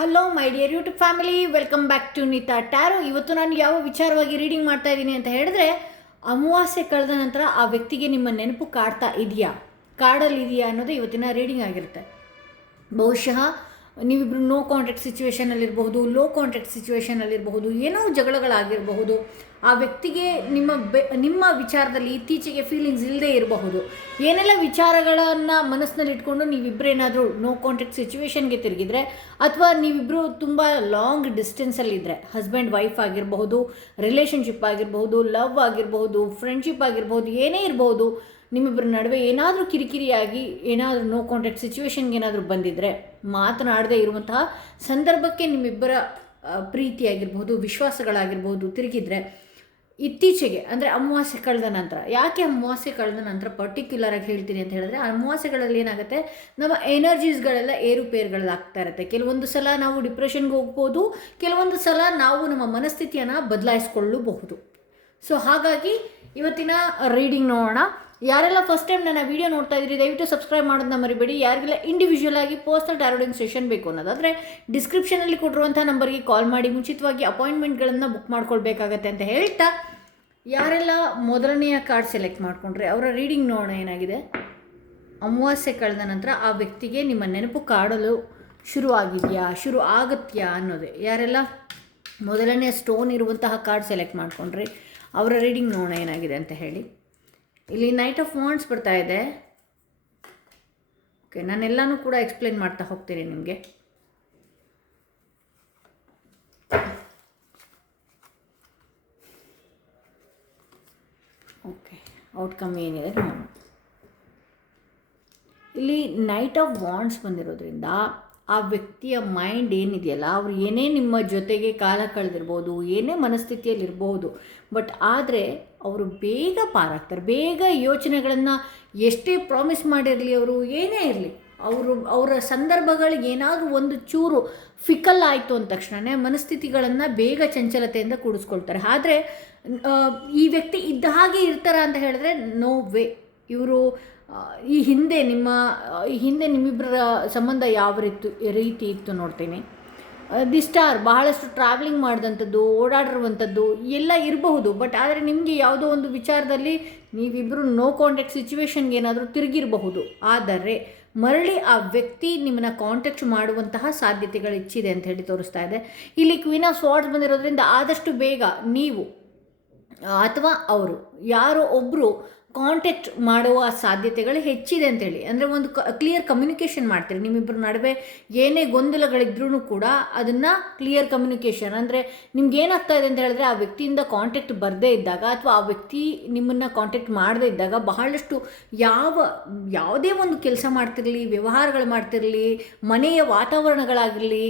Hello my dear YouTube family, welcome back to Neeta tarot. ಇವತ್ತು ನಾನು ಯಾವ ವಿಚಾರವಾಗಿ ರೀಡಿಂಗ್ ಮಾಡ್ತಾ ಇದ್ದೀನಿ ಅಂತ ಹೇಳಿದ್ರೆ, ಅಮಾವಾಸ್ಯೆ ಕಳೆದ ನಂತರ ಆ ವ್ಯಕ್ತಿಗೆ ನಿಮ್ಮ ನೆನಪು ಕಾಡಲಿದೆಯಾ ಅನ್ನೋದು ಇವತ್ತಿನ ರೀಡಿಂಗ್ ಆಗಿರುತ್ತೆ. ಬಹುಶಃ ನೀವಿಬ್ಬರು ನೋ ಕಾಂಟ್ಯಾಕ್ಟ್ ಸಿಚುವೇಷನಲ್ಲಿರಬಹುದು, ಲೋ ಕಾಂಟ್ಯಾಕ್ಟ್ ಸಿಚುವೇಷನಲ್ಲಿರಬಹುದು, ಏನೋ ಜಗಳಗಳಾಗಿರಬಹುದು. ಆ ವ್ಯಕ್ತಿಗೆ ನಿಮ್ಮ ವಿಚಾರದಲ್ಲಿ ಇತ್ತೀಚೆಗೆ ಫೀಲಿಂಗ್ಸ್ ಇಲ್ಲದೆ ಇರಬಹುದು. ಏನೆಲ್ಲ ವಿಚಾರಗಳನ್ನು ಮನಸ್ಸಿನಲ್ಲಿ ಇಟ್ಕೊಂಡು ನೀವಿಬ್ಬರೇನಾದರೂ ನೋ ಕಾಂಟ್ಯಾಕ್ಟ್ ಸಿಚುವೇಷನ್ಗೆ ತಿರುಗಿದ್ರೆ, ಅಥವಾ ನೀವಿಬ್ಬರು ತುಂಬ ಲಾಂಗ್ ಡಿಸ್ಟೆನ್ಸಲ್ಲಿದ್ದರೆ, ಹಸ್ಬೆಂಡ್ ವೈಫ್ ಆಗಿರಬಹುದು, ರಿಲೇಷನ್ಶಿಪ್ ಆಗಿರಬಹುದು, ಲವ್ ಆಗಿರಬಹುದು, ಫ್ರೆಂಡ್ಶಿಪ್ ಆಗಿರಬಹುದು, ಏನೇ ಇರಬಹುದು, ನಿಮ್ಮಿಬ್ಬರ ನಡುವೆ ಏನಾದರೂ ಕಿರಿಕಿರಿಯಾಗಿ ಏನಾದರೂ ನೋ ಕಾಂಟ್ಯಾಕ್ಟ್ ಸಿಚುವೇಷನ್ಗೆ ಏನಾದರೂ ಬಂದಿದ್ದರೆ, ಮಾತನಾಡದೇ ಇರುವಂತಹ ಸಂದರ್ಭಕ್ಕೆ ನಿಮ್ಮಿಬ್ಬರ ಪ್ರೀತಿಯಾಗಿರ್ಬೋದು, ವಿಶ್ವಾಸಗಳಾಗಿರ್ಬೋದು ತಿರುಗಿದ್ರೆ, ಇತ್ತೀಚೆಗೆ ಅಂದರೆ ಅಮಾವಾಸ್ಯೆ ಕಳೆದ ನಂತರ. ಯಾಕೆ ಅಮಾವಾಸ್ಯೆ ಕಳೆದ ನಂತರ ಪರ್ಟಿಕ್ಯುಲರಾಗಿ ಹೇಳ್ತೀನಿ ಅಂತ ಹೇಳಿದ್ರೆ, ಅಮಾವಾಸ್ಯೆಗಳಲ್ಲಿ ಏನಾಗುತ್ತೆ, ನಮ್ಮ ಎನರ್ಜೀಸ್ಗಳೆಲ್ಲ ಏರುಪೇರುಗಳಾಗ್ತಾ ಇರುತ್ತೆ. ಕೆಲವೊಂದು ಸಲ ನಾವು ಡಿಪ್ರೆಷನ್ಗೆ ಹೋಗ್ಬೋದು, ಕೆಲವೊಂದು ಸಲ ನಾವು ನಮ್ಮ ಮನಸ್ಥಿತಿಯನ್ನು ಬದಲಾಯಿಸ್ಕೊಳ್ಳಬಹುದು. ಸೊ ಹಾಗಾಗಿ ಇವತ್ತಿನ ರೀಡಿಂಗ್ ನೋಡೋಣ. ಯಾರೆಲ್ಲ ಫಸ್ಟ್ ಟೈಮ್ ನನ್ನ ವೀಡಿಯೋ ನೋಡ್ತಾ ಇದ್ದೀರಿ, ದಯವಿಟ್ಟು ಸಬ್ಸ್ಕ್ರೈಬ್ ಮಾಡೋದನ್ನ ಮರಿಬೇಡಿ. ಯಾರಿಗೆಲ್ಲ ಇಂಡಿವಿಜುವಲ್ ಆಗಿ ಪರ್ಸನಲ್ ಟ್ಯಾರೋಡಿಂಗ್ ಸೆಷನ್ ಬೇಕು ಅನ್ನೋದಾದರೆ ಡಿಸ್ಕ್ರಿಪ್ಷನಲ್ಲಿ ಕೊಟ್ಟಿರುವಂಥ ನಂಬರ್ಗೆ ಕಾಲ್ ಮಾಡಿ ಮುಂಚಿತವಾಗಿ ಅಪಾಯಿಂಟ್ಮೆಂಟ್ಗಳನ್ನು ಬುಕ್ ಮಾಡ್ಕೊಳ್ಬೇಕಾಗತ್ತೆ ಅಂತ ಹೇಳ್ತಾ, ಯಾರೆಲ್ಲ ಮೊದಲನೆಯ ಕಾರ್ಡ್ ಸೆಲೆಕ್ಟ್ ಮಾಡಿಕೊಂಡ್ರೆ ಅವರ ರೀಡಿಂಗ್ ನೋಡೋಣ ಏನಾಗಿದೆ. ಅಮಾವಾಸ್ಯೆ ಕಳೆದ ನಂತರ ಆ ವ್ಯಕ್ತಿಗೆ ನಿಮ್ಮ ನೆನಪು ಕಾಡಲು ಶುರು ಆಗುತ್ತಾ ಅನ್ನೋದೇ. ಯಾರೆಲ್ಲ ಮೊದಲನೇ ಸ್ಟೋನ್ ಇರುವಂತಹ ಕಾರ್ಡ್ ಸೆಲೆಕ್ಟ್ ಮಾಡಿಕೊಂಡ್ರೆ ಅವರ ರೀಡಿಂಗ್ ನೋಡೋಣ ಏನಾಗಿದೆ ಅಂತ ಹೇಳಿ. ಇಲ್ಲಿ ನೈಟ್ ಆಫ್ ವಾಂಡ್ಸ್ ಬರ್ತಾ ಇದೆ. ಓಕೆ, ನಾನೆಲ್ಲನೂ ಕೂಡ ಎಕ್ಸ್ಪ್ಲೇನ್ ಮಾಡ್ತಾ ಹೋಗ್ತೀನಿ ನಿಮಗೆ. ಓಕೆ, ಔಟ್ಕಮ್ ಏನಿದೆ ನೋಡೋಣ. ಇಲ್ಲಿ ನೈಟ್ ಆಫ್ ವಾಂಡ್ಸ್ ಬಂದಿರೋದ್ರಿಂದ ಆ ವ್ಯಕ್ತಿಯ ಮೈಂಡ್ ಏನಿದೆಯಲ್ಲ, ಅವರು ಏನೇ ನಿಮ್ಮ ಜೊತೆಗೆ ಕಾಲ ಕಳೆದಿರ್ಬೋದು, ಏನೇ ಮನಸ್ಥಿತಿಯಲ್ಲಿರ್ಬೋದು, ಬಟ್ ಆದರೆ ಅವರು ಬೇಗ ಪಾರಾಗ್ತಾರೆ. ಬೇಗ ಯೋಚನೆಗಳನ್ನು ಎಷ್ಟೇ ಪ್ರಾಮಿಸ್ ಮಾಡಿರಲಿ, ಅವರು ಏನೇ ಇರಲಿ, ಅವರ ಸಂದರ್ಭಗಳಿಗೆ ಏನಾದರೂ ಒಂದು ಚೂರು ಫಿಕಲ್ ಆಯಿತು ಅಂದ ತಕ್ಷಣ ಮನಸ್ಥಿತಿಗಳನ್ನು ಬೇಗ ಚಂಚಲತೆಯಿಂದ ಕೂಡಿಸ್ಕೊಳ್ತಾರೆ. ಆದರೆ ಈ ವ್ಯಕ್ತಿ ಇದ್ದ ಹಾಗೆ ಇರ್ತಾರ ಅಂತ ಹೇಳಿದ್ರೆ ನೋ ವೇ. ಇವರು ಈ ಹಿಂದೆ ನಿಮ್ಮಿಬ್ಬರ ಸಂಬಂಧ ಯಾವ ರೀತಿ ಇತ್ತು ನೋಡ್ತೀನಿ. ದಿ ಸ್ಟಾರ್ ಬಹಳಷ್ಟು ಟ್ರಾವೆಲಿಂಗ್ ಮಾಡಿದಂಥದ್ದು, ಓಡಾಡಿರುವಂಥದ್ದು ಎಲ್ಲ ಇರಬಹುದು. ಬಟ್ ಆದರೆ ನಿಮಗೆ ಯಾವುದೋ ಒಂದು ವಿಚಾರದಲ್ಲಿ ನೀವಿಬ್ಬರು ನೋ ಕಾಂಟ್ಯಾಕ್ಟ್ ಸಿಚುವೇಷನ್ಗೆ ಏನಾದರೂ ತಿರುಗಿರಬಹುದು. ಆದರೆ ಮರಳಿ ಆ ವ್ಯಕ್ತಿ ನಿಮ್ಮನ್ನು ಕಾಂಟ್ಯಾಕ್ಟ್ ಮಾಡುವಂತಹ ಸಾಧ್ಯತೆಗಳು ಹೆಚ್ಚಿದೆ ಅಂತ ಹೇಳಿ ತೋರಿಸ್ತಾ ಇದೆ. ಇಲ್ಲಿ ಕ್ವೀನ್ ಆಫ್ ಸ್ವಾರ್ಡ್ಸ್ ಬಂದಿರೋದ್ರಿಂದ ಆದಷ್ಟು ಬೇಗ ನೀವು ಅಥವಾ ಅವರು ಯಾರೋ ಒಬ್ಬರು ಕಾಂಟ್ಯಾಕ್ಟ್ ಮಾಡುವ ಸಾಧ್ಯತೆಗಳು ಹೆಚ್ಚಿದೆ ಅಂತೇಳಿ. ಅಂದರೆ ಒಂದು ಕ್ಲಿಯರ್ ಕಮ್ಯುನಿಕೇಷನ್ ಮಾಡ್ತೀರಿ. ನಿಮ್ಮಿಬ್ಬರ ನಡುವೆ ಏನೇ ಗೊಂದಲಗಳಿದ್ರೂ ಕೂಡ ಅದನ್ನು ಕ್ಲಿಯರ್ ಕಮ್ಯುನಿಕೇಷನ್, ಅಂದರೆ ನಿಮ್ಗೆ ಏನಾಗ್ತಾ ಇದೆ ಅಂತ ಹೇಳಿದ್ರೆ, ಆ ವ್ಯಕ್ತಿಯಿಂದ ಕಾಂಟ್ಯಾಕ್ಟ್ ಬರದೇ ಇದ್ದಾಗ ಅಥವಾ ಆ ವ್ಯಕ್ತಿ ನಿಮ್ಮನ್ನು ಕಾಂಟ್ಯಾಕ್ಟ್ ಮಾಡದೇ ಇದ್ದಾಗ ಬಹಳಷ್ಟು ಯಾವುದೇ ಒಂದು ಕೆಲಸ ಮಾಡ್ತಿರಲಿ, ವ್ಯವಹಾರಗಳು ಮಾಡ್ತಿರಲಿ, ಮನೆಯ ವಾತಾವರಣಗಳಾಗಿರಲಿ,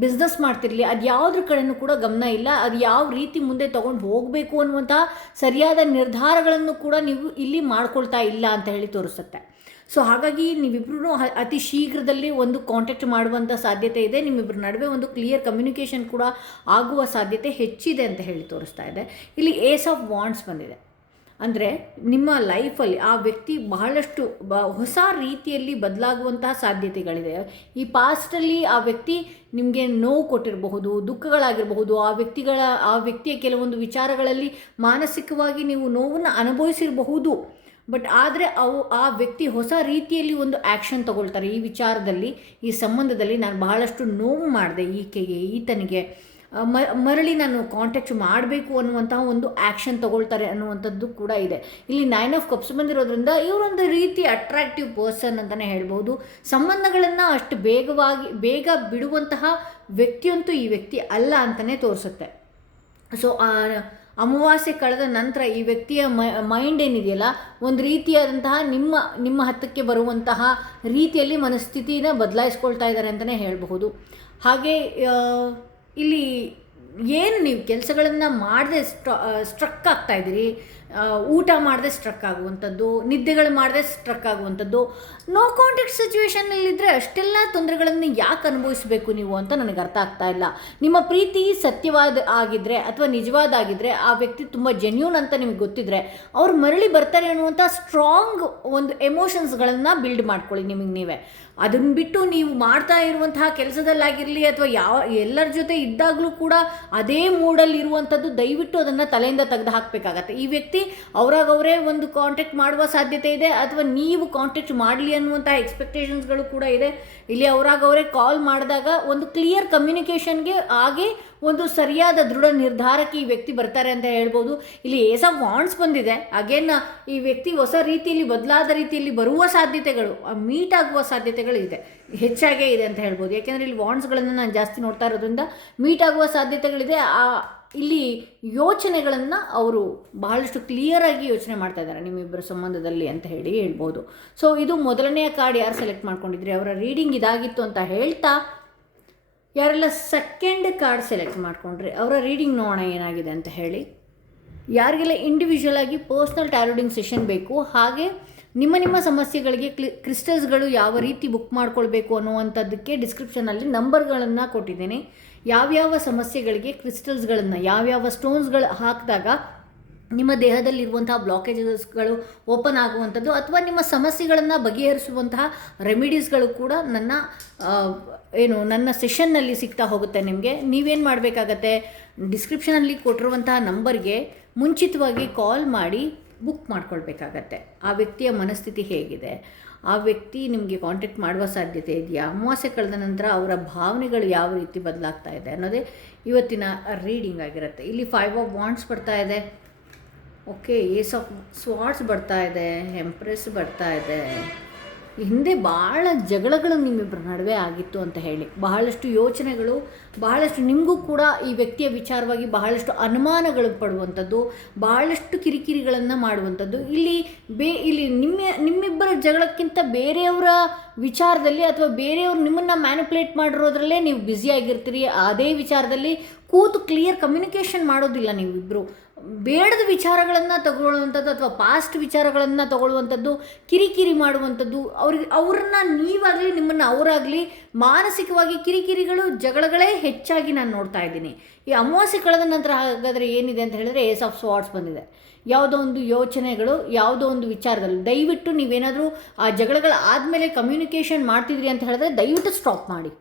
ಬಿಸ್ನೆಸ್ ಮಾಡ್ತಿರಲಿ, ಅದು ಯಾವುದ್ರ ಕಡೆಯೂ ಕೂಡ ಗಮನ ಇಲ್ಲ. ಅದು ಯಾವ ರೀತಿ ಮುಂದೆ ತೊಗೊಂಡು ಹೋಗಬೇಕು ಅನ್ನುವಂತಹ ಸರಿಯಾದ ನಿರ್ಧಾರಗಳನ್ನು ಕೂಡ ನೀವು ಇಲ್ಲಿ ಮಾಡ್ಕೊಳ್ತಾ ಇಲ್ಲ ಅಂತ ಹೇಳಿ ತೋರಿಸುತ್ತೆ. ಸೊ ಹಾಗಾಗಿ ನೀವಿಬ್ಬರೂ ಅತಿ ಶೀಘ್ರದಲ್ಲಿ ಒಂದು ಕಾಂಟ್ಯಾಕ್ಟ್ ಮಾಡುವಂಥ ಸಾಧ್ಯತೆ ಇದೆ. ನಿಮ್ಮಿಬ್ಬರ ನಡುವೆ ಒಂದು ಕ್ಲಿಯರ್ ಕಮ್ಯುನಿಕೇಷನ್ ಕೂಡ ಆಗುವ ಸಾಧ್ಯತೆ ಹೆಚ್ಚಿದೆ ಅಂತ ಹೇಳಿ ತೋರಿಸ್ತಾ ಇದೆ. ಇಲ್ಲಿ ಏಸ್ ಆಫ್ ವಾಂಡ್ಸ್ ಬಂದಿದೆ. ಅಂದರೆ ನಿಮ್ಮ ಲೈಫಲ್ಲಿ ಆ ವ್ಯಕ್ತಿ ಬಹಳಷ್ಟು ಹೊಸ ರೀತಿಯಲ್ಲಿ ಬದಲಾಗುವಂತಹ ಸಾಧ್ಯತೆಗಳಿದೆ. ಈ ಪಾಸ್ಟಲ್ಲಿ ಆ ವ್ಯಕ್ತಿ ನಿಮಗೆ ನೋವು ಕೊಟ್ಟಿರಬಹುದು, ದುಃಖಗಳಾಗಿರಬಹುದು, ಆ ವ್ಯಕ್ತಿಯ ಕೆಲವೊಂದು ವಿಚಾರಗಳಲ್ಲಿ ಮಾನಸಿಕವಾಗಿ ನೀವು ನೋವನ್ನು ಅನುಭವಿಸಿರಬಹುದು. ಬಟ್ ಆದರೆ ಆ ವ್ಯಕ್ತಿ ಹೊಸ ರೀತಿಯಲ್ಲಿ ಒಂದು ಆ್ಯಕ್ಷನ್ ತಗೊಳ್ತಾರೆ. ಈ ವಿಚಾರದಲ್ಲಿ, ಈ ಸಂಬಂಧದಲ್ಲಿ ನಾನು ಬಹಳಷ್ಟು ನೋವು ಮಾಡಿದೆ ಈಕೆಗೆ, ಈತನಿಗೆ, ಮರಳಿ ನಾನು ಕಾಂಟ್ಯಾಕ್ಟ್ ಮಾಡಬೇಕು ಅನ್ನುವಂತಹ ಒಂದು ಆ್ಯಕ್ಷನ್ ತಗೊಳ್ತಾರೆ ಅನ್ನುವಂಥದ್ದು ಕೂಡ ಇದೆ. ಇಲ್ಲಿ 9 ಆಫ್ ಕಪ್ಸ್ ಬಂದಿರೋದ್ರಿಂದ ಇವರೊಂದು ರೀತಿ ಅಟ್ರಾಕ್ಟಿವ್ ಪರ್ಸನ್ ಅಂತಲೇ ಹೇಳ್ಬೋದು. ಸಂಬಂಧಗಳನ್ನು ಅಷ್ಟು ಬೇಗ ಬಿಡುವಂತಹ ವ್ಯಕ್ತಿಯಂತೂ ಈ ವ್ಯಕ್ತಿ ಅಲ್ಲ ಅಂತಲೇ ತೋರಿಸುತ್ತೆ. ಸೊ ಅಮಾವಾಸ್ಯೆ ಕಳೆದ ನಂತರ ಈ ವ್ಯಕ್ತಿಯ ಮೈಂಡ್ ಏನಿದೆಯಲ್ಲ, ಒಂದು ರೀತಿಯಾದಂತಹ ನಿಮ್ಮ ಹತ್ತಕ್ಕೆ ಬರುವಂತಹ ರೀತಿಯಲ್ಲಿ ಮನಸ್ಥಿತಿನ ಬದಲಾಯಿಸ್ಕೊಳ್ತಾ ಇದ್ದಾರೆ ಅಂತಲೇ ಹೇಳಬಹುದು. ಹಾಗೆ ಇಲ್ಲಿ ಏನು ನೀವು ಕೆಲಸಗಳನ್ನು ಮಾಡದೆ ಸ್ಟ್ರಕ್ ಆಗ್ತಾಯಿದ್ದೀರಿ, ಊಟ ಮಾಡದೆ ಸ್ಟ್ರಕ್ ಆಗುವಂಥದ್ದು, ನಿದ್ದೆಗಳು ಮಾಡದೆ ಸ್ಟ್ರಕ್ ಆಗುವಂಥದ್ದು. ನೋ ಕಾಂಟ್ಯಾಕ್ಟ್ ಸಿಚುವೇಷನಲ್ಲಿದ್ದರೆ ಅಷ್ಟೆಲ್ಲ ತೊಂದರೆಗಳನ್ನು ಯಾಕೆ ಅನುಭವಿಸಬೇಕು ನೀವು ಅಂತ ನನಗೆ ಅರ್ಥ ಆಗ್ತಾ ಇಲ್ಲ. ನಿಮ್ಮ ಪ್ರೀತಿ ಸತ್ಯವಾದ ಆಗಿದ್ದರೆ ಅಥವಾ ನಿಜವಾದಾಗಿದ್ದರೆ, ಆ ವ್ಯಕ್ತಿ ತುಂಬ ಜೆನ್ಯೂನ್ ಅಂತ ನಿಮಗೆ ಗೊತ್ತಿದ್ದರೆ ಅವ್ರು ಮರಳಿ ಬರ್ತಾರೆ ಅನ್ನುವಂಥ ಸ್ಟ್ರಾಂಗ್ ಒಂದು ಎಮೋಷನ್ಸ್ಗಳನ್ನು ಬಿಲ್ಡ್ ಮಾಡ್ಕೊಳ್ಳಿ ನಿಮಗೆ ನೀವೇ. ಅದನ್ನು ಬಿಟ್ಟು ನೀವು ಮಾಡ್ತಾ ಇರುವಂತಹ ಕೆಲಸದಲ್ಲಾಗಿರಲಿ ಅಥವಾ ಎಲ್ಲರ ಜೊತೆ ಇದ್ದಾಗಲೂ ಕೂಡ ಅದೇ ಮೂಡಲ್ಲಿ ಇರುವಂಥದ್ದು, ದಯವಿಟ್ಟು ಅದನ್ನು ತಲೆಯಿಂದ ತೆಗೆದು ಹಾಕಬೇಕಾಗತ್ತೆ. ಈ ವ್ಯಕ್ತಿ ಅವರೇ ಒಂದು ಕಾಂಟ್ಯಾಕ್ಟ್ ಮಾಡುವ ಸಾಧ್ಯತೆ ಇದೆ, ಅಥವಾ ನೀವು ಕಾಂಟ್ಯಾಕ್ಟ್ ಮಾಡಲಿ ಅನ್ನುವಂಥ ಎಕ್ಸ್ಪೆಕ್ಟೇಷನ್ಸ್ಗಳು ಕೂಡ ಇದೆ. ಇಲ್ಲಿ ಅವರೇ ಕಾಲ್ ಮಾಡಿದಾಗ ಒಂದು ಕ್ಲಿಯರ್ ಕಮ್ಯುನಿಕೇಷನ್ಗೆ ಹಾಗೆ ಒಂದು ಸರಿಯಾದ ದೃಢ ನಿರ್ಧಾರಕ್ಕೆ ಈ ವ್ಯಕ್ತಿ ಬರ್ತಾರೆ ಅಂತ ಹೇಳ್ಬೋದು. ಇಲ್ಲಿ ಏಸ್ ಆಫ್ ವಾಂಡ್ಸ್ ಬಂದಿದೆ. ಅಗೇನ್ ಈ ವ್ಯಕ್ತಿ ಹೊಸ ರೀತಿಯಲ್ಲಿ, ಬದಲಾದ ರೀತಿಯಲ್ಲಿ ಬರುವ ಸಾಧ್ಯತೆಗಳು, ಮೀಟ್ ಆಗುವ ಸಾಧ್ಯತೆಗಳು ಇದೆ, ಹೆಚ್ಚಾಗೇ ಇದೆ ಅಂತ ಹೇಳ್ಬೋದು. ಯಾಕೆಂದರೆ ಇಲ್ಲಿ ವಾಂಡ್ಸ್ಗಳನ್ನು ನಾನು ಜಾಸ್ತಿ ನೋಡ್ತಾ ಇರೋದ್ರಿಂದ ಮೀಟ್ ಆಗುವ ಸಾಧ್ಯತೆಗಳಿದೆ. ಇಲ್ಲಿ ಯೋಚನೆಗಳನ್ನು ಅವರು ಬಹಳಷ್ಟು ಕ್ಲಿಯರಾಗಿ ಯೋಚನೆ ಮಾಡ್ತಾ ಇದ್ದಾರೆ ನಿಮ್ಮಿಬ್ಬರ ಸಂಬಂಧದಲ್ಲಿ ಅಂತ ಹೇಳ್ಬೋದು. ಸೊ ಇದು ಮೊದಲನೆಯ ಕಾರ್ಡ್ ಯಾರು ಸೆಲೆಕ್ಟ್ ಮಾಡ್ಕೊಂಡಿದ್ರಿ ಅವರ ರೀಡಿಂಗ್ ಇದಾಗಿತ್ತು ಅಂತ ಹೇಳ್ತಾ, ಯಾರೆಲ್ಲ ಸೆಕೆಂಡ್ ಕಾರ್ಡ್ ಸೆಲೆಕ್ಟ್ ಮಾಡ್ಕೊಂಡ್ರಿ ಅವರ ರೀಡಿಂಗ್ ನೋಡೋಣ ಏನಾಗಿದೆ ಅಂತ ಹೇಳಿ. ಯಾರಿಗೆಲ್ಲ ಇಂಡಿವಿಜುವಲ್ ಆಗಿ ಪರ್ಸ್ನಲ್ ಟ್ಯಾರೋಡಿಂಗ್ ಸೆಷನ್ ಬೇಕು, ಹಾಗೆ ನಿಮ್ಮ ಸಮಸ್ಯೆಗಳಿಗೆ ಕ್ರಿಸ್ಟಲ್ಸ್ಗಳು ಯಾವ ರೀತಿ ಬುಕ್ ಮಾಡ್ಕೊಳ್ಬೇಕು ಅನ್ನುವಂಥದ್ದಕ್ಕೆ ಡಿಸ್ಕ್ರಿಪ್ಷನಲ್ಲಿ ನಂಬರ್ಗಳನ್ನು ಕೊಟ್ಟಿದ್ದೀನಿ. ಯಾವ್ಯಾವ ಸಮಸ್ಯೆಗಳಿಗೆ ಕ್ರಿಸ್ಟಲ್ಸ್ಗಳನ್ನು, ಯಾವ್ಯಾವ ಸ್ಟೋನ್ಸ್ಗಳು ಹಾಕಿದಾಗ ನಿಮ್ಮ ದೇಹದಲ್ಲಿರುವಂತಹ ಬ್ಲಾಕೇಜಸ್ಗಳು ಓಪನ್ ಆಗುವಂಥದ್ದು ಅಥವಾ ನಿಮ್ಮ ಸಮಸ್ಯೆಗಳನ್ನು ಬಗೆಹರಿಸುವಂತಹ ರೆಮಿಡೀಸ್ಗಳು ಕೂಡ ನನ್ನ ಸೆಷನ್ನಲ್ಲಿ ಸಿಗ್ತಾ ಹೋಗುತ್ತೆ ನಿಮಗೆ. ನೀವೇನು ಮಾಡಬೇಕಾಗತ್ತೆ, ಡಿಸ್ಕ್ರಿಪ್ಷನಲ್ಲಿ ಕೊಟ್ಟಿರುವಂತಹ ನಂಬರ್ಗೆ ಮುಂಚಿತವಾಗಿ ಕಾಲ್ ಮಾಡಿ ಬುಕ್ ಮಾಡ್ಕೊಳ್ಬೇಕಾಗತ್ತೆ. ಆ ವ್ಯಕ್ತಿಯ ಮನಸ್ಥಿತಿ ಹೇಗಿದೆ, ಆ ವ್ಯಕ್ತಿ ನಿಮಗೆ ಕಾಂಟ್ಯಾಕ್ಟ್ ಮಾಡುವ ಸಾಧ್ಯತೆ ಇದೆಯಾ, ಅಮಾವಾಸ್ಯೆ ಕಳೆದ ನಂತರ ಅವರ ಭಾವನೆಗಳು ಯಾವ ರೀತಿ ಬದಲಾಗ್ತಾ ಇದೆ ಅನ್ನೋದೇ ಇವತ್ತಿನ ರೀಡಿಂಗ್ ಆಗಿರುತ್ತೆ. ಇಲ್ಲಿ 5 ಆಫ್ ವಾಂಡ್ಸ್ ಬರ್ತಾ ಇದೆ, ಓಕೆ, ಏಸ್ ಆಫ್ ಸ್ವಾರ್ಡ್ಸ್ ಬರ್ತಾ ಇದೆ, ಎಂಪ್ರೆಸ್ ಬರ್ತಾ ಇದೆ. ಹಿಂದೆ ಭಾಳ ಜಗಳಗಳು ನಿಮ್ಮಿಬ್ಬರ ನಡುವೆ ಆಗಿತ್ತು ಅಂತ ಹೇಳಿ, ಬಹಳಷ್ಟು ಯೋಚನೆಗಳು, ಬಹಳಷ್ಟು ನಿಮಗೂ ಕೂಡ ಈ ವ್ಯಕ್ತಿಯ ವಿಚಾರವಾಗಿ ಬಹಳಷ್ಟು ಅನುಮಾನಗಳು ಪಡುವಂಥದ್ದು, ಬಹಳಷ್ಟು ಕಿರಿಕಿರಿಗಳನ್ನು ಮಾಡುವಂಥದ್ದು. ಇಲ್ಲಿ ನಿಮ್ಮಿಬ್ಬರ ಜಗಳಕ್ಕಿಂತ ಬೇರೆಯವರ ವಿಚಾರದಲ್ಲಿ ಅಥವಾ ಬೇರೆಯವರು ನಿಮ್ಮನ್ನು ಮ್ಯಾನಿಪುಲೇಟ್ ಮಾಡಿರೋದ್ರಲ್ಲೇ ನೀವು ಬ್ಯುಸಿಯಾಗಿರ್ತೀರಿ. ಅದೇ ವಿಚಾರದಲ್ಲಿ ಕೂತು ಕ್ಲಿಯರ್ ಕಮ್ಯುನಿಕೇಷನ್ ಮಾಡೋದಿಲ್ಲ ನೀವಿಬ್ಬರು. ಬೇಡದ ವಿಚಾರಗಳನ್ನು ತಗೊಳ್ಳುವಂಥದ್ದು ಅಥವಾ ಪಾಸ್ಟ್ ವಿಚಾರಗಳನ್ನು ತಗೊಳ್ಳುವಂಥದ್ದು, ಕಿರಿಕಿರಿ ಮಾಡುವಂಥದ್ದು, ಅವ್ರನ್ನ ನೀವಾಗಲಿ ನಿಮ್ಮನ್ನು ಅವರಾಗಲಿ ಮಾನಸಿಕವಾಗಿ ಕಿರಿಕಿರಿಗಳು, ಜಗಳಗಳೇ ಹೆಚ್ಚಾಗಿ ನಾನು ನೋಡ್ತಾ ಇದ್ದೀನಿ. ಈ ಅಮಾವಾಸ್ಯೆ ಕಳೆದ ನಂತರ ಹಾಗಾದರೆ ಏನಿದೆ ಅಂತ ಹೇಳಿದ್ರೆ ಏಸ್ ಆಫ್ ಸ್ವಾರ್ಡ್ಸ್ ಬಂದಿದೆ. ಯಾವುದೋ ಒಂದು ಯೋಚನೆಗಳು, ಯಾವುದೋ ಒಂದು ವಿಚಾರದಲ್ಲಿ ದಯವಿಟ್ಟು ನೀವೇನಾದರೂ ಆ ಜಗಳಗಳ ಆದಮೇಲೆ ಕಮ್ಯುನಿಕೇಷನ್ ಮಾಡ್ತಿದ್ರಿ ಅಂತ ಹೇಳಿದ್ರೆ ದಯವಿಟ್ಟು ಸ್ಟಾಪ್ ಮಾಡಿ.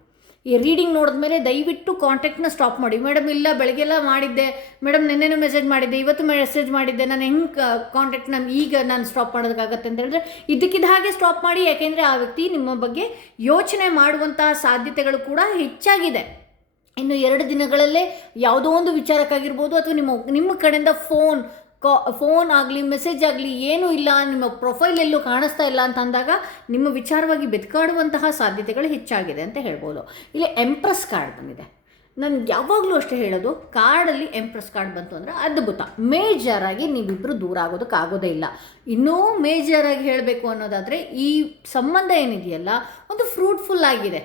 ಈ ರೀಡಿಂಗ್ ನೋಡಿದ್ಮೇಲೆ ದಯವಿಟ್ಟು ಕಾಂಟ್ಯಾಕ್ಟ್ನ ಸ್ಟಾಪ್ ಮಾಡಿ. ಮೇಡಮ್ ಇಲ್ಲ, ಬೆಳಗ್ಗೆಲ್ಲ ಮಾಡಿದ್ದೆ ಮೇಡಮ್, ನೆನ್ನೆನೂ ಮೆಸೇಜ್ ಮಾಡಿದ್ದೆ, ಇವತ್ತು ಮೆಸೇಜ್ ಮಾಡಿದ್ದೆ, ನಾನು ಹೆಂಗೆ ಕಾಂಟ್ಯಾಕ್ಟ್ನ ಈಗ ನಾನು ಸ್ಟಾಪ್ ಮಾಡೋದಕ್ಕಾಗತ್ತೆ ಅಂತ ಹೇಳಿದ್ರೆ ಇದಕ್ಕಿದ್ದ ಹಾಗೆ ಸ್ಟಾಪ್ ಮಾಡಿ. ಯಾಕೆಂದರೆ ಆ ವ್ಯಕ್ತಿ ನಿಮ್ಮ ಬಗ್ಗೆ ಯೋಚನೆ ಮಾಡುವಂತಹ ಸಾಧ್ಯತೆಗಳು ಕೂಡ ಹೆಚ್ಚಾಗಿದೆ. ಇನ್ನು 2 ದಿನಗಳಲ್ಲೇ ಯಾವುದೋ ಒಂದು ವಿಚಾರಕ್ಕಾಗಿರ್ಬೋದು ಅಥವಾ ನಿಮ್ಮ ಕಡೆಯಿಂದ ಫೋನ್ ಆಗಲಿ ಮೆಸೇಜ್ ಆಗಲಿ ಏನೂ ಇಲ್ಲ, ನಿಮ್ಮ ಪ್ರೊಫೈಲ್ ಎಲ್ಲೂ ಕಾಣಿಸ್ತಾ ಇಲ್ಲ ಅಂತ ಅಂದಾಗ ನಿಮ್ಮ ವಿಚಾರವಾಗಿ ಬೆದಕಾಡುವಂತಹ ಸಾಧ್ಯತೆಗಳು ಹೆಚ್ಚಾಗಿದೆ ಅಂತ ಹೇಳ್ಬೋದು. ಇಲ್ಲಿ ಎಂಪ್ರೆಸ್ ಕಾರ್ಡ್ ಬಂದಿದೆ. ನಾನು ಯಾವಾಗಲೂ ಅಷ್ಟೇ ಹೇಳೋದು, ಕಾರ್ಡಲ್ಲಿ ಎಂಪ್ರೆಸ್ ಕಾರ್ಡ್ ಬಂತು ಅಂದರೆ ಅದ್ಭುತ. ಮೇಜರಾಗಿ ನೀವಿಬ್ಬರು ದೂರ ಆಗೋದಕ್ಕಾಗೋದೇ ಇಲ್ಲ. ಇನ್ನೂ ಮೇಜರಾಗಿ ಹೇಳಬೇಕು ಅನ್ನೋದಾದರೆ ಈ ಸಂಬಂಧ ಏನಿದೆಯಲ್ಲ ಒಂದು ಫ್ರೂಟ್ಫುಲ್ ಆಗಿದೆ,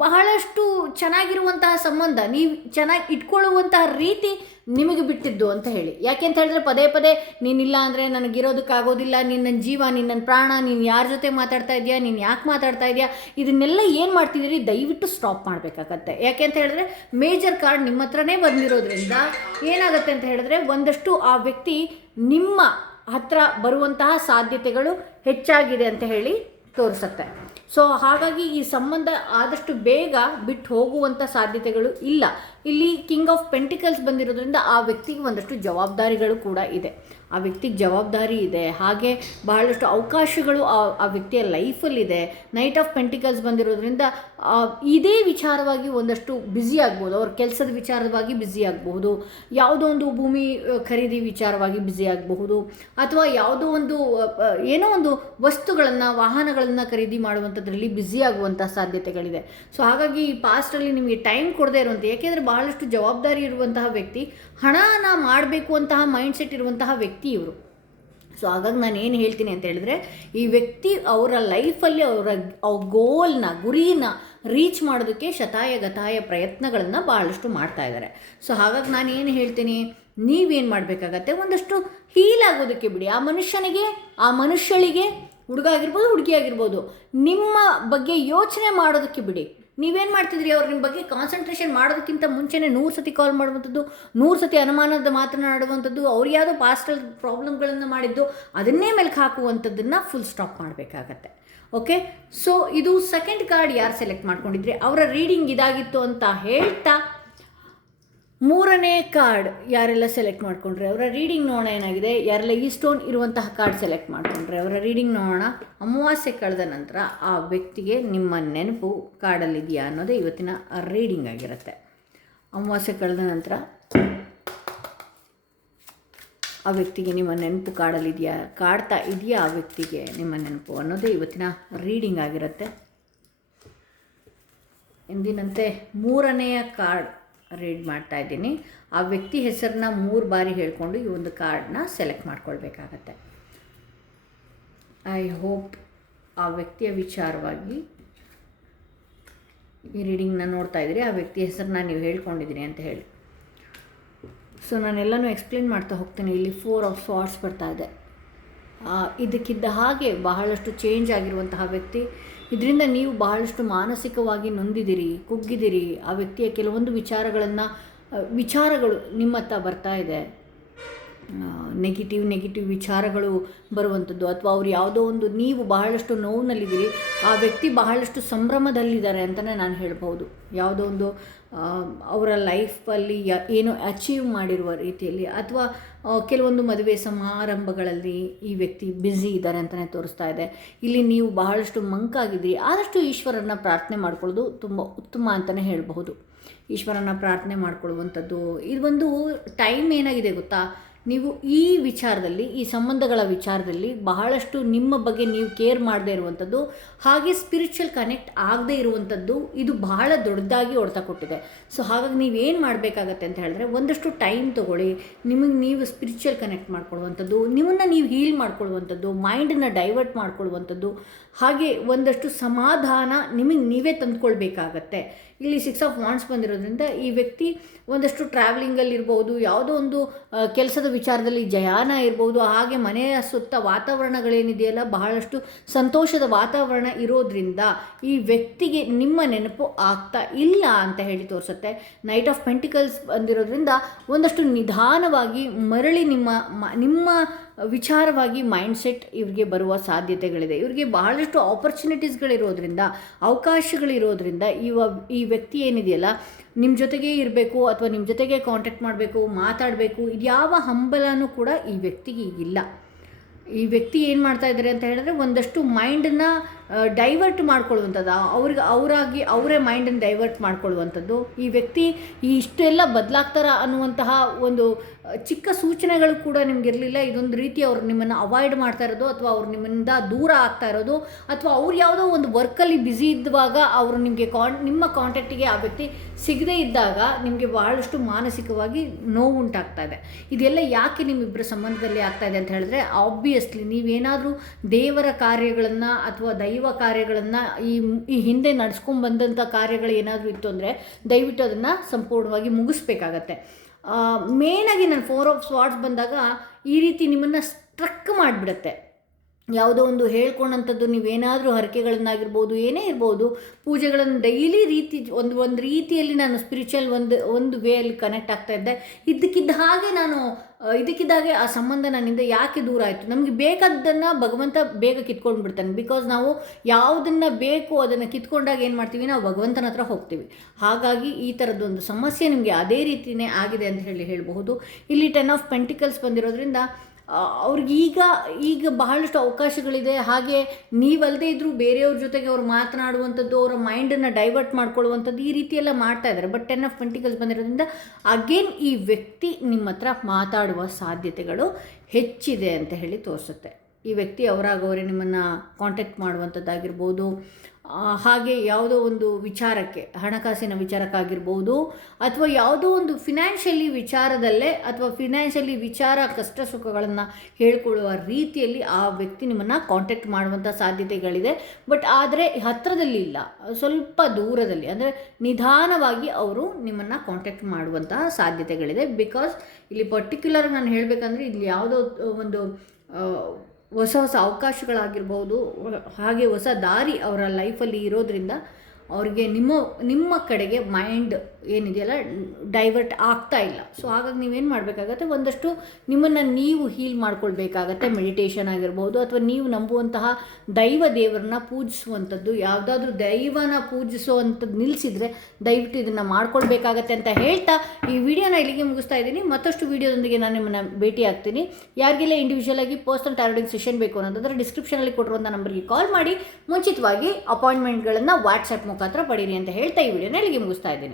ಬಹಳಷ್ಟು ಚೆನ್ನಾಗಿರುವಂತಹ ಸಂಬಂಧ, ನೀವು ಚೆನ್ನಾಗಿ ಇಟ್ಕೊಳ್ಳುವಂತಹ ರೀತಿ ನಿಮಗೆ ಬಿಟ್ಟಿದ್ದು ಅಂತ ಹೇಳಿ. ಯಾಕೆ ಅಂತ ಹೇಳಿದ್ರೆ ಪದೇ ನೀನಿಲ್ಲ ಅಂದರೆ ನನಗಿರೋದಕ್ಕಾಗೋದಿಲ್ಲ, ನಿನ್ನ ಜೀವ, ನಿನ್ನ ಪ್ರಾಣ, ನೀನು ಯಾರ ಜೊತೆ ಮಾತಾಡ್ತಾ ಇದೆಯಾ, ನೀನು ಯಾಕೆ ಮಾತಾಡ್ತಾ ಇದೆಯಾ, ಇದನ್ನೆಲ್ಲ ಏನು ಮಾಡ್ತಿದ್ದೀರಿ ದಯವಿಟ್ಟು ಸ್ಟಾಪ್ ಮಾಡಬೇಕಾಗತ್ತೆ. ಯಾಕೆ ಅಂತ ಹೇಳಿದ್ರೆ ಮೇಜರ್ ಕಾರ್ಡ್ ನಿಮ್ಮ ಹತ್ರನೇ ಬಂದಿರೋದ್ರಿಂದ ಏನಾಗುತ್ತೆ ಅಂತ ಹೇಳಿದ್ರೆ ಒಂದಷ್ಟು ಆ ವ್ಯಕ್ತಿ ನಿಮ್ಮ ಹತ್ರ ಬರುವಂತಹ ಸಾಧ್ಯತೆಗಳು ಹೆಚ್ಚಾಗಿದೆ ಅಂತ ಹೇಳಿ ತೋರಿಸುತ್ತೆ. ಸೊ ಹಾಗಾಗಿ ಈ ಸಂಬಂಧ ಆದಷ್ಟು ಬೇಗ ಬಿಟ್ಟು ಹೋಗುವಂಥ ಸಾಧ್ಯತೆಗಳು ಇಲ್ಲ. ಇಲ್ಲಿ ಕಿಂಗ್ ಆಫ್ ಪೆಂಟಿಕಲ್ಸ್ ಬಂದಿರೋದ್ರಿಂದ ಆ ವ್ಯಕ್ತಿಗೆ ಒಂದಷ್ಟು ಜವಾಬ್ದಾರಿಗಳು ಕೂಡ ಇದೆ. ಆ ವ್ಯಕ್ತಿಗೆ ಜವಾಬ್ದಾರಿ ಇದೆ, ಹಾಗೆ ಬಹಳಷ್ಟು ಅವಕಾಶಗಳು ಆ ವ್ಯಕ್ತಿಯ ಲೈಫಲ್ಲಿದೆ. ನೈಟ್ ಆಫ್ ಪೆಂಟಿಕಲ್ಸ್ ಬಂದಿರೋದ್ರಿಂದ ಇದೇ ವಿಚಾರವಾಗಿ ಒಂದಷ್ಟು ಬ್ಯುಸಿ ಆಗ್ಬೋದು, ಅವ್ರ ಕೆಲಸದ ವಿಚಾರವಾಗಿ ಬ್ಯುಸಿ ಆಗಬಹುದು, ಯಾವುದೋ ಒಂದು ಭೂಮಿ ಖರೀದಿ ವಿಚಾರವಾಗಿ ಬ್ಯುಸಿ ಆಗಬಹುದು, ಅಥವಾ ಯಾವುದೋ ಒಂದು ಏನೋ ಒಂದು ವಸ್ತುಗಳನ್ನು, ವಾಹನಗಳನ್ನು ಖರೀದಿ ಮಾಡುವಂಥದ್ರಲ್ಲಿ ಬ್ಯುಸಿ ಆಗುವಂಥ ಸಾಧ್ಯತೆಗಳಿದೆ. ಸೊ ಹಾಗಾಗಿ ಈ ಪಾಸ್ಟಲ್ಲಿ ನಿಮಗೆ ಟೈಮ್ ಕೊಡದೇ ಇರುವಂಥ, ಯಾಕೆಂದರೆ ಬಹಳಷ್ಟು ಜವಾಬ್ದಾರಿ ಇರುವಂತಹ ವ್ಯಕ್ತಿ, ಹಣನ ಮಾಡಬೇಕು ಅಂತಹ ಮೈಂಡ್ಸೆಟ್ ಇರುವಂತಹ ವ್ಯಕ್ತಿ ಇವರು. ಸೊ ಹಾಗಾಗಿ ನಾನು ಏನು ಹೇಳ್ತೀನಿ ಅಂತ ಹೇಳಿದ್ರೆ, ಈ ವ್ಯಕ್ತಿ ಅವರ ಲೈಫಲ್ಲಿ ಅವರ ಗೋಲ್ನ, ಗುರಿನ ರೀಚ್ ಮಾಡೋದಕ್ಕೆ ಶತಾಯ ಪ್ರಯತ್ನಗಳನ್ನು ಭಾಳಷ್ಟು ಮಾಡ್ತಾ ಇದ್ದಾರೆ. ಸೊ ಹಾಗಾಗಿ ನಾನು ಏನು ಹೇಳ್ತೀನಿ, ನೀವೇನು ಮಾಡಬೇಕಾಗತ್ತೆ, ಒಂದಷ್ಟು ಹೀಲ್ ಆಗೋದಕ್ಕೆ ಬಿಡಿ. ಆ ಮನುಷ್ಯನಿಗೆ, ಆ ಮನುಷ್ಯಳಿಗೆ, ಹುಡುಗ ಆಗಿರ್ಬೋದು ಹುಡುಗಿ ಆಗಿರ್ಬೋದು, ನಿಮ್ಮ ಬಗ್ಗೆ ಯೋಚನೆ ಮಾಡೋದಕ್ಕೆ ಬಿಡಿ. ನೀವೇನು ಮಾಡ್ತಿದ್ರಿ, ಅವ್ರು ನಿಮ್ಮ ಬಗ್ಗೆ ಕಾನ್ಸಂಟ್ರೇಷನ್ ಮಾಡೋದಕ್ಕಿಂತ ಮುಂಚೆನೇ 100 ಸತಿ ಕಾಲ್ ಮಾಡುವಂಥದ್ದು, 100 ಸತಿ ಅನುಮಾನದ ಮಾತನಾಡುವಂಥದ್ದು, ಅವ್ರು ಯಾವುದೋ ಪಾಸ್ಟಲ್ ಪ್ರಾಬ್ಲಮ್ಗಳನ್ನು ಮಾಡಿದ್ದು ಅದನ್ನೇ ಮೆಲ್ಕು ಹಾಕುವಂಥದ್ದನ್ನು ಫುಲ್ ಸ್ಟಾಪ್ ಮಾಡಬೇಕಾಗತ್ತೆ. ಓಕೆ, ಸೊ ಇದು ಸೆಕೆಂಡ್ ಕಾರ್ಡ್ ಯಾರು ಸೆಲೆಕ್ಟ್ ಮಾಡ್ಕೊಂಡಿದ್ರಿ ಅವರ ರೀಡಿಂಗ್ ಇದಾಗಿತ್ತು ಅಂತ ಹೇಳ್ತಾ, ಮೂರನೇ ಕಾರ್ಡ್ ಯಾರೆಲ್ಲ ಸೆಲೆಕ್ಟ್ ಮಾಡ್ಕೊಂಡ್ರೆ ಅವರ ರೀಡಿಂಗ್ ನೋಡೋಣ ಏನಾಗಿದೆ. ಯಾರೆಲ್ಲ ಈ ಸ್ಟೋನ್ ಇರುವಂತಹ ಕಾರ್ಡ್ ಸೆಲೆಕ್ಟ್ ಮಾಡ್ಕೊಂಡ್ರೆ ಅವರ ರೀಡಿಂಗ್ ನೋಡೋಣ. ಅಮಾವಾಸ್ಯೆ ಕಳೆದ ನಂತರ ಆ ವ್ಯಕ್ತಿಗೆ ನಿಮ್ಮ ನೆನಪು ಕಾರ್ಡಲ್ಲಿದೆಯಾ ಅನ್ನೋದೇ ಇವತ್ತಿನ ರೀಡಿಂಗ್ ಆಗಿರುತ್ತೆ. ಅಮಾವಾಸ್ಯೆ ಕಳೆದ ನಂತರ ಆ ವ್ಯಕ್ತಿಗೆ ನಿಮ್ಮ ನೆನಪು ಕಾಡಲಿದೆಯಾ, ಕಾಡ್ತಾ ಇದೆಯಾ ಆ ವ್ಯಕ್ತಿಗೆ ನಿಮ್ಮ ನೆನಪು ಅನ್ನೋದೇ ಇವತ್ತಿನ ರೀಡಿಂಗ್ ಆಗಿರುತ್ತೆ. ಎಂದಿನಂತೆ ಮೂರನೆಯ ಕಾರ್ಡ್ ರೀಡ್ ಮಾಡ್ತಾ ಇದ್ದೀನಿ. ಆ ವ್ಯಕ್ತಿ ಹೆಸರನ್ನ 3 ಬಾರಿ ಹೇಳ್ಕೊಂಡು ಈ ಒಂದು ಕಾರ್ಡ್ನ ಸೆಲೆಕ್ಟ್ ಮಾಡ್ಕೊಳ್ಬೇಕಾಗತ್ತೆ. ಐ ಹೋಪ್ ಆ ವ್ಯಕ್ತಿಯ ವಿಚಾರವಾಗಿ ಈ ರೀಡಿಂಗ್ನ ನೋಡ್ತಾ ಇದ್ದೀರಿ, ಆ ವ್ಯಕ್ತಿಯ ಹೆಸರನ್ನ ನೀವು ಹೇಳ್ಕೊಂಡಿದ್ದೀನಿ ಅಂತ ಹೇಳಿ. ಸೊ ನಾನೆಲ್ಲನೂ ಎಕ್ಸ್ಪ್ಲೇನ್ ಮಾಡ್ತಾ ಹೋಗ್ತೀನಿ. ಇಲ್ಲಿ 4 ಆಫ್ ಸ್ವಾರ್ಡ್ಸ್ ಬರ್ತಾ ಇದೆ. ಇದಕ್ಕಿದ್ದ ಹಾಗೆ ಬಹಳಷ್ಟು ಚೇಂಜ್ ಆಗಿರುವಂತಹ ವ್ಯಕ್ತಿ, ಇದರಿಂದ ನೀವು ಬಹಳಷ್ಟು ಮಾನಸಿಕವಾಗಿ ನೊಂದಿದ್ದೀರಿ, ಕುಗ್ಗಿದ್ದೀರಿ. ಆ ವ್ಯಕ್ತಿಯ ಕೆಲವೊಂದು ವಿಚಾರಗಳು ನಿಮ್ಮ ಹತ್ರ ಬರ್ತಾ ಇದೆ. ನೆಗೆಟಿವ್ ವಿಚಾರಗಳು ಬರುವಂಥದ್ದು, ಅಥವಾ ಅವ್ರು ಯಾವುದೋ ಒಂದು, ನೀವು ಬಹಳಷ್ಟು ನೋವಿನಲ್ಲಿದ್ದೀರಿ, ಆ ವ್ಯಕ್ತಿ ಬಹಳಷ್ಟು ಸಂಭ್ರಮದಲ್ಲಿದ್ದಾರೆ ಅಂತಲೇ ನಾನು ಹೇಳ್ಬೋದು. ಯಾವುದೋ ಒಂದು ಅವರ ಲೈಫಲ್ಲಿ ಏನೋ ಅಚೀವ್ ಮಾಡಿರುವ ರೀತಿಯಲ್ಲಿ, ಅಥವಾ ಕೆಲವೊಂದು ಮದುವೆ ಸಮಾರಂಭಗಳಲ್ಲಿ ಈ ವ್ಯಕ್ತಿ ಬ್ಯುಸಿ ಇದ್ದಾರೆ ಅಂತಲೇ ತೋರಿಸ್ತಾ ಇದೆ. ಇಲ್ಲಿ ನೀವು ಬಹಳಷ್ಟು ಮಂಕಾಗಿದ್ದೀರಿ. ಆದಷ್ಟು ಈಶ್ವರನ ಪ್ರಾರ್ಥನೆ ಮಾಡ್ಕೊಳ್ಳೋದು ತುಂಬ ಉತ್ತಮ ಅಂತಲೇ ಹೇಳಬಹುದು. ಈಶ್ವರನ ಪ್ರಾರ್ಥನೆ ಮಾಡ್ಕೊಳ್ಳುವಂಥದ್ದು ಇದೊಂದು ಟೈಮ್ ಏನಾಗಿದೆ ಗೊತ್ತಾ, ನೀವು ಈ ವಿಚಾರದಲ್ಲಿ, ಈ ಸಂಬಂಧಗಳ ವಿಚಾರದಲ್ಲಿ ಬಹಳಷ್ಟು ನಿಮ್ಮ ಬಗ್ಗೆ ನೀವು ಕೇರ್ ಮಾಡದೇ ಇರುವಂಥದ್ದು, ಹಾಗೆ ಸ್ಪಿರಿಚುವಲ್ ಕನೆಕ್ಟ್ ಆಗದೇ ಇರುವಂಥದ್ದು, ಇದು ಬಹಳ ದೊಡ್ಡದಾಗಿ ಹೊಡೆತ ಕೊಟ್ಟಿದೆ. ಸೊ ಹಾಗಾಗಿ ನೀವೇನು ಮಾಡಬೇಕಾಗತ್ತೆ ಅಂತ ಹೇಳಿದ್ರೆ, ಒಂದಷ್ಟು ಟೈಮ್ ತೊಗೊಳ್ಳಿ, ನಿಮಗೆ ನೀವು ಸ್ಪಿರಿಚುವಲ್ ಕನೆಕ್ಟ್ ಮಾಡ್ಕೊಳ್ಳುವಂಥದ್ದು, ನಿಮ್ಮನ್ನು ನೀವು ಹೀಲ್ ಮಾಡ್ಕೊಳ್ಳುವಂಥದ್ದು, ಮೈಂಡನ್ನು ಡೈವರ್ಟ್ ಮಾಡ್ಕೊಳ್ಳುವಂಥದ್ದು, ಹಾಗೆ ಒಂದಷ್ಟು ಸಮಾಧಾನ ನಿಮಗೆ ನೀವೇ ತಂದುಕೊಳ್ಬೇಕಾಗತ್ತೆ. ಇಲ್ಲಿ 6 ಆಫ್ ವಾಂಡ್ಸ್ ಬಂದಿರೋದ್ರಿಂದ ಈ ವ್ಯಕ್ತಿ ಒಂದಷ್ಟು ಟ್ರಾವೆಲಿಂಗಲ್ಲಿರ್ಬೋದು, ಯಾವುದೋ ಒಂದು ಕೆಲಸದ ವಿಚಾರದಲ್ಲಿ ಜಯಾನ ಇರ್ಬೋದು, ಹಾಗೆ ಮನೆಯ ಸುತ್ತ ವಾತಾವರಣಗಳೇನಿದೆಯಲ್ಲ ಬಹಳಷ್ಟು ಸಂತೋಷದ ವಾತಾವರಣ ಇರೋದ್ರಿಂದ ಈ ವ್ಯಕ್ತಿಗೆ ನಿಮ್ಮ ನೆನಪು ಆಗ್ತಾ ಇಲ್ಲ ಅಂತ ಹೇಳಿ ತೋರಿಸುತ್ತೆ. ನೈಟ್ ಆಫ್ ಪೆಂಟಿಕಲ್ಸ್ ಬಂದಿರೋದ್ರಿಂದ ಒಂದಷ್ಟು ನಿಧಾನವಾಗಿ ಮರಳಿ ನಿಮ್ಮ ವಿಚಾರವಾಗಿ ಮೈಂಡ್ಸೆಟ್ ಇವ್ರಿಗೆ ಬರುವ ಸಾಧ್ಯತೆಗಳಿದೆ. ಇವರಿಗೆ ಬಹಳಷ್ಟು ಆಪರ್ಚುನಿಟೀಸ್ಗಳಿರೋದ್ರಿಂದ, ಅವಕಾಶಗಳಿರೋದ್ರಿಂದ ಈ ವ್ಯಕ್ತಿ ಏನಿದೆಯಲ್ಲ ನಿಮ್ಮ ಜೊತೆಗೇ ಇರಬೇಕು, ಅಥವಾ ನಿಮ್ಮ ಜೊತೆಗೆ ಕಾಂಟ್ಯಾಕ್ಟ್ ಮಾಡಬೇಕು, ಮಾತಾಡಬೇಕು, ಇದು ಯಾವ ಹಂಬಲನೂ ಕೂಡ ಈ ವ್ಯಕ್ತಿಗೆ ಈಗಿಲ್ಲ. ಈ ವ್ಯಕ್ತಿ ಏನು ಮಾಡ್ತಾ ಇದ್ದಾರೆ ಅಂತ ಹೇಳಿದ್ರೆ, ಒಂದಷ್ಟು ಮೈಂಡನ್ನು ಡೈವರ್ಟ್ ಮಾಡ್ಕೊಳ್ಳುವಂಥದ್ದು, ಅವರೇ ಮೈಂಡನ್ನು ಡೈವರ್ಟ್ ಮಾಡ್ಕೊಳ್ಳುವಂಥದ್ದು. ಈ ವ್ಯಕ್ತಿ ಇಷ್ಟೆಲ್ಲ ಬದಲಾಗ್ತಾರ ಅನ್ನುವಂತಹ ಒಂದು ಚಿಕ್ಕ ಸೂಚನೆಗಳು ಕೂಡ ನಿಮಗಿರಲಿಲ್ಲ. ಇದೊಂದು ರೀತಿ ಅವ್ರು ನಿಮ್ಮನ್ನು ಅವಾಯ್ಡ್ ಮಾಡ್ತಾ ಇರೋದು, ಅಥವಾ ಅವ್ರು ನಿಮ್ಮಿಂದ ದೂರ ಆಗ್ತಾ ಇರೋದು, ಅಥವಾ ಅವ್ರು ಯಾವುದೋ ಒಂದು ವರ್ಕಲ್ಲಿ ಬ್ಯುಸಿ ಇದ್ದಾಗ ಅವರು ನಿಮಗೆ ನಿಮ್ಮ ಕಾಂಟ್ಯಾಕ್ಟಿಗೆ ಆ ವ್ಯಕ್ತಿ ಸಿಗದೇ ಇದ್ದಾಗ ನಿಮಗೆ ಬಹಳಷ್ಟು ಮಾನಸಿಕವಾಗಿ ನೋವು ಉಂಟಾಗ್ತಾ ಇದೆ. ಇದೆಲ್ಲ ಯಾಕೆ ನಿಮ್ಮಿಬ್ಬರ ಸಂಬಂಧದಲ್ಲಿ ಆಗ್ತಾ ಇದೆ ಅಂತ ಹೇಳಿದ್ರೆ, ಆಬ್ವಿಯಸ್ಲಿ ನೀವೇನಾದರೂ ದೇವರ ಕಾರ್ಯಗಳನ್ನು ಅಥವಾ ದೈವ ಕಾರ್ಯಗಳನ್ನು ಈ ಹಿಂದೆ ನಡೆಸ್ಕೊಂಡು ಬಂದಂಥ ಕಾರ್ಯಗಳು ಏನಾದರೂ ಇತ್ತು ಅಂದರೆ ದಯವಿಟ್ಟು ಅದನ್ನು ಸಂಪೂರ್ಣವಾಗಿ ಮುಗಿಸ್ಬೇಕಾಗತ್ತೆ. ಮೇನಾಗಿ ನಾನು 4 ಆಫ್ ಸ್ವಾರ್ಡ್ಸ್ ಬಂದಾಗ ಈ ರೀತಿ ನಿಮ್ಮನ್ನು ಸ್ಟ್ರಕ್ ಮಾಡಿಬಿಡುತ್ತೆ. ಯಾವುದೋ ಒಂದು ಹೇಳ್ಕೊಂಡಂಥದ್ದು, ನೀವೇನಾದರೂ ಹರಕೆಗಳನ್ನಾಗಿರ್ಬೋದು, ಏನೇ ಇರ್ಬೋದು, ಪೂಜೆಗಳನ್ನು ಡೈಲಿ ಒಂದು ರೀತಿಯಲ್ಲಿ ನಾನು ಸ್ಪಿರಿಚುವಲ್ ಒಂದು ವೇಯಲ್ಲಿ ಕನೆಕ್ಟ್ ಆಗ್ತಾ ಇದ್ದೆ. ಇದಕ್ಕಿದ್ದಾಗೆ ಆ ಸಂಬಂಧ ನನ್ನಿಂದ ಯಾಕೆ ದೂರ ಆಯಿತು. ನಮಗೆ ಬೇಕಾದ್ದನ್ನು ಭಗವಂತ ಬೇಗ ಕಿತ್ಕೊಂಡು ಬಿಡ್ತಾನೆ. ಬಿಕಾಸ್ ನಾವು ಯಾವುದನ್ನು ಬೇಕು ಅದನ್ನು ಕಿತ್ಕೊಂಡಾಗ ಏನು ಮಾಡ್ತೀವಿ, ನಾವು ಭಗವಂತನ ಹತ್ರ ಹೋಗ್ತೀವಿ. ಹಾಗಾಗಿ ಈ ಥರದ್ದೊಂದು ಸಮಸ್ಯೆ ನಿಮಗೆ ಅದೇ ರೀತಿಯೇ ಆಗಿದೆ ಅಂತ ಹೇಳಬಹುದು. ಇಲ್ಲಿ 10 ಆಫ್ ಪೆಂಟಿಕಲ್ಸ್ ಬಂದಿರೋದ್ರಿಂದ ಅವ್ರಿಗೆ ಈಗ ಬಹಳಷ್ಟು ಅವಕಾಶಗಳಿದೆ. ಹಾಗೆ ನೀವಲ್ಲದೆ ಇದ್ದರೂ ಬೇರೆಯವ್ರ ಜೊತೆಗೆ ಅವ್ರು ಮಾತನಾಡುವಂಥದ್ದು, ಅವರ ಮೈಂಡನ್ನು ಡೈವರ್ಟ್ ಮಾಡ್ಕೊಳ್ಳುವಂಥದ್ದು, ಈ ರೀತಿಯೆಲ್ಲ ಮಾಡ್ತಾ ಇದ್ದಾರೆ. ಬಟ್ 10 ಆಫ್ ಪೆಂಟಿಕಲ್ಸ್ ಬಂದಿರೋದ್ರಿಂದ ಅಗೇನ್ ಈ ವ್ಯಕ್ತಿ ನಿಮ್ಮ ಹತ್ರ ಮಾತಾಡುವ ಸಾಧ್ಯತೆಗಳು ಹೆಚ್ಚಿದೆ ಅಂತ ಹೇಳಿ ತೋರಿಸುತ್ತೆ. ಈ ವ್ಯಕ್ತಿ ಅವರಾಗವರೇ ನಿಮ್ಮನ್ನು ಕಾಂಟ್ಯಾಕ್ಟ್ ಮಾಡುವಂಥದ್ದಾಗಿರ್ಬೋದು, ಹಾಗೆ ಯಾವುದೋ ಒಂದು ವಿಚಾರಕ್ಕೆ, ಹಣಕಾಸಿನ ವಿಚಾರಕ್ಕಾಗಿರ್ಬೋದು, ಅಥವಾ ಯಾವುದೋ ಒಂದು ಫಿನಾನ್ಷಿಯಲಿ ವಿಚಾರದಲ್ಲೇ, ಅಥವಾ ಫಿನಾನ್ಷಿಯಲಿ ವಿಚಾರ ಕಷ್ಟ ಸುಖಗಳನ್ನು ಹೇಳ್ಕೊಳ್ಳುವ ರೀತಿಯಲ್ಲಿ ಆ ವ್ಯಕ್ತಿ ನಿಮ್ಮನ್ನು ಕಾಂಟ್ಯಾಕ್ಟ್ ಮಾಡುವಂಥ ಸಾಧ್ಯತೆಗಳಿದೆ. ಬಟ್ ಆದರೆ ಹತ್ತಿರದಲ್ಲಿ ಇಲ್ಲ, ಸ್ವಲ್ಪ ದೂರದಲ್ಲಿ, ಅಂದರೆ ನಿಧಾನವಾಗಿ ಅವರು ನಿಮ್ಮನ್ನು ಕಾಂಟ್ಯಾಕ್ಟ್ ಮಾಡುವಂತಹ ಸಾಧ್ಯತೆಗಳಿದೆ. ಬಿಕಾಸ್ ಇಲ್ಲಿ ಪರ್ಟಿಕ್ಯುಲರ್ ನಾನು ಹೇಳಬೇಕಂದ್ರೆ ಇಲ್ಲಿ ಯಾವುದೋ ಒಂದು ಹೊಸ ಹೊಸ ಅವಕಾಶಗಳಾಗಿರ್ಬೋದು, ಹಾಗೆ ಹೊಸ ದಾರಿ ಅವರ ಲೈಫಲ್ಲಿ ಇರೋದ್ರಿಂದ ಅವ್ರಿಗೆ ನಿಮ್ಮ ಕಡೆಗೆ ಮೈಂಡ್ ಏನಿದೆಯಲ್ಲ ಡೈವರ್ಟ್ ಆಗ್ತಾ ಇಲ್ಲ. ಸೊ ಹಾಗಾಗಿ ನೀವೇನು ಮಾಡಬೇಕಾಗತ್ತೆ, ಒಂದಷ್ಟು ನಿಮ್ಮನ್ನು ನೀವು ಹೀಲ್ ಮಾಡ್ಕೊಳ್ಬೇಕಾಗತ್ತೆ. ಮೆಡಿಟೇಷನ್ ಆಗಿರ್ಬೋದು, ಅಥವಾ ನೀವು ನಂಬುವಂತಹ ದೇವರನ್ನ ಪೂಜಿಸುವಂಥದ್ದು, ಯಾವುದಾದ್ರೂ ದೈವನ ಪೂಜಿಸುವಂಥದ್ದು ನಿಲ್ಲಿಸಿದರೆ ದಯವಿಟ್ಟು ಇದನ್ನು ಮಾಡ್ಕೊಳ್ಬೇಕಾಗತ್ತೆ ಅಂತ ಹೇಳ್ತಾ ಈ ವಿಡಿಯೋನ ಇಲ್ಲಿಗೆ ಮುಗಿಸ್ತಾ ಇದ್ದೀನಿ. ಮತ್ತಷ್ಟು ವಿಡಿಯೋದೊಂದಿಗೆ ನಾನು ನಿಮ್ಮನ್ನು ಭೇಟಿ ಆಗ್ತೀನಿ. ಯಾರಿಗೆಲ್ಲ ಇಂಡಿವಿಜುವಲ್ ಆಗಿ ಪರ್ಸನಲ್ ಟಾರೋಟಿಂಗ್ ಸೆಷನ್ ಬೇಕು ಅನ್ನೋದಾದರೆ ಡಿಸ್ಕ್ರಿಪ್ಷನಲ್ಲಿ ಕೊಟ್ಟಿರುವಂಥ ನಂಬರ್ಗೆ ಕಾಲ್ ಮಾಡಿ ಮುಂಚಿತವಾಗಿ ಅಪಾಯಿಂಟ್ಮೆಂಟ್ಗಳನ್ನು ವಾಟ್ಸಪ್ ಮುಖಾಂತರ ಪಡೀರಿ ಅಂತ ಹೇಳ್ತಾ ಈ ವಿಡಿಯೋನ ಇಲ್ಲಿಗೆ ಮುಗಿಸ್ತಾ ಇದ್ದೀನಿ.